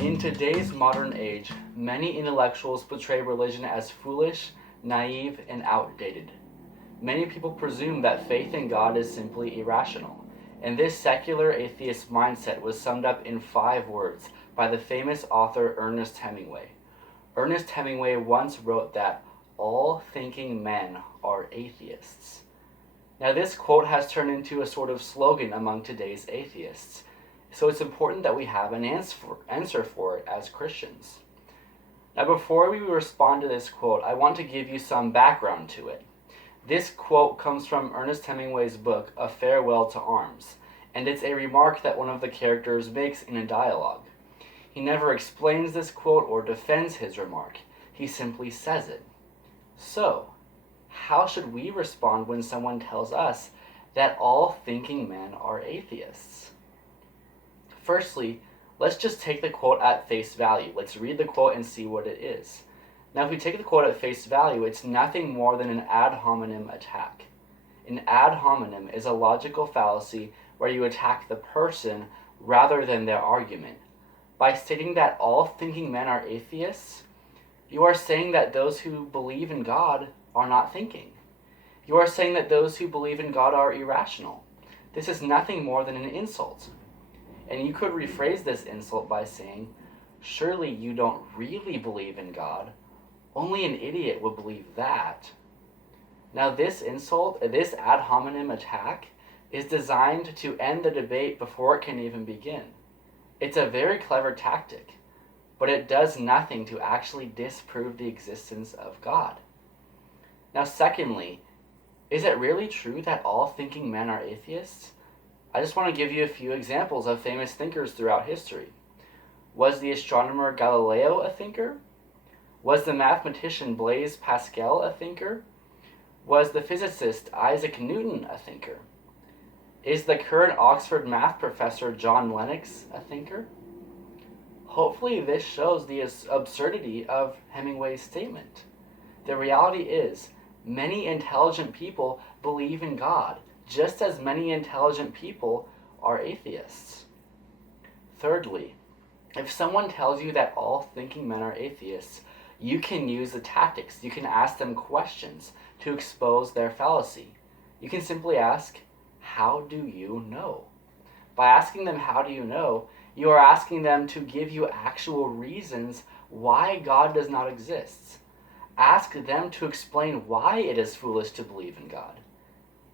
In today's modern age, many intellectuals portray religion as foolish, naive, and outdated. Many people presume that faith in God is simply irrational, and this secular atheist mindset was summed up in 5 words by the famous author Ernest Hemingway. Ernest Hemingway once wrote that all thinking men are atheists. Now, this quote has turned into a sort of slogan among today's atheists, so it's important that we have an answer for it as Christians. Now, before we respond to this quote, I want to give you some background to it. This quote comes from Ernest Hemingway's book, A Farewell to Arms, and it's a remark that one of the characters makes in a dialogue. He never explains this quote or defends his remark. He simply says it. So, how should we respond when someone tells us that all thinking men are atheists? Firstly, let's just take the quote at face value. Let's read the quote and see what it is. Now, if we take the quote at face value, it's nothing more than an ad hominem attack. An ad hominem is a logical fallacy where you attack the person rather than their argument. By stating that all thinking men are atheists, you are saying that those who believe in God are not thinking. You are saying that those who believe in God are irrational. This is nothing more than an insult. And you could rephrase this insult by saying, surely you don't really believe in God. Only an idiot would believe that. Now, this insult, this ad hominem attack, is designed to end the debate before it can even begin. It's a very clever tactic, but it does nothing to actually disprove the existence of God. Now, secondly, is it really true that all thinking men are atheists? I just want to give you a few examples of famous thinkers throughout history. Was the astronomer Galileo a thinker? Was the mathematician Blaise Pascal a thinker? Was the physicist Isaac Newton a thinker? Is the current Oxford math professor John Lennox a thinker? Hopefully this shows the absurdity of Hemingway's statement. The reality is, many intelligent people believe in God, just as many intelligent people are atheists. Thirdly, if someone tells you that all thinking men are atheists, you can use the tactics. You can ask them questions to expose their fallacy. You can simply ask, how do you know? By asking them, how do you know, you are asking them to give you actual reasons why God does not exist. Ask them to explain why it is foolish to believe in God.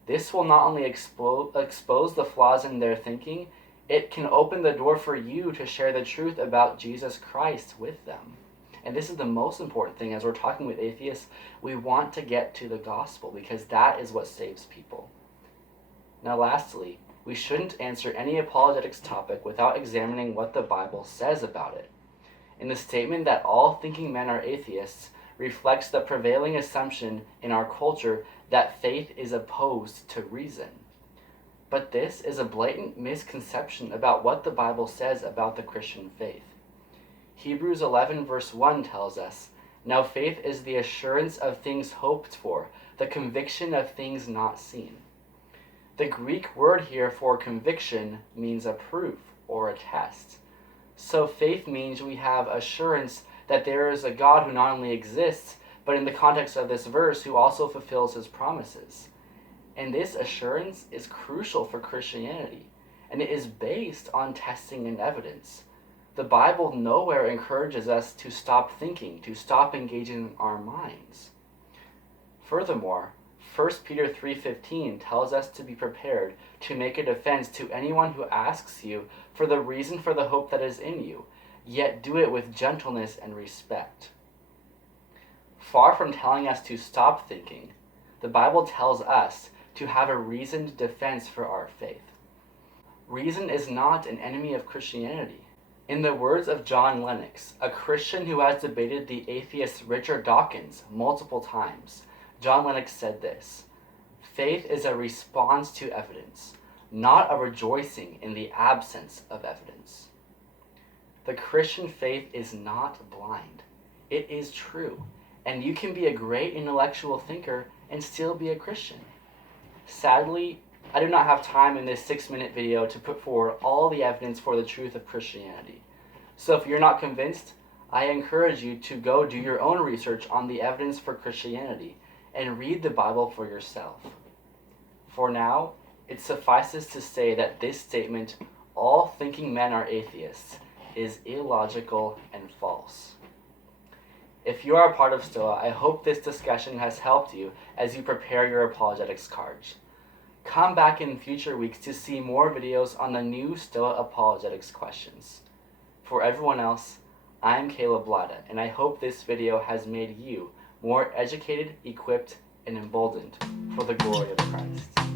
This will not only expose the flaws in their thinking, it can open the door for you to share the truth about Jesus Christ with them. And this is the most important thing. As we're talking with atheists, we want to get to the gospel because that is what saves people. Now, lastly, we shouldn't answer any apologetics topic without examining what the Bible says about it. In the statement that all thinking men are atheists reflects the prevailing assumption in our culture that faith is opposed to reason. But this is a blatant misconception about what the Bible says about the Christian faith. Hebrews 11 verse 1 tells us, now faith is the assurance of things hoped for, the conviction of things not seen. The Greek word here for conviction means a proof or a test. So faith means we have assurance that there is a God who not only exists, but in the context of this verse, who also fulfills his promises. And this assurance is crucial for Christianity, and it is based on testing and evidence. The Bible nowhere encourages us to stop thinking, to stop engaging our minds. Furthermore, 1 Peter 3:15 tells us to be prepared to make a defense to anyone who asks you for the reason for the hope that is in you, yet do it with gentleness and respect. Far from telling us to stop thinking, the Bible tells us to have a reasoned defense for our faith. Reason is not an enemy of Christianity. In the words of John Lennox, a Christian who has debated the atheist Richard Dawkins multiple times, John Lennox said this, faith is a response to evidence, not a rejoicing in the absence of evidence. The Christian faith is not blind. It is true, and you can be a great intellectual thinker and still be a Christian. Sadly, I do not have time in this 6-minute video to put forward all the evidence for the truth of Christianity. So if you're not convinced, I encourage you to go do your own research on the evidence for Christianity and read the Bible for yourself. For now, it suffices to say that this statement, "All thinking men are atheists," is illogical and false. If you are a part of Stoa, I hope this discussion has helped you as you prepare your apologetics cards. Come back in future weeks to see more videos on the new Stoa apologetics questions. For everyone else, I'm Caleb Blada, and I hope this video has made you more educated, equipped, and emboldened for the glory of Christ.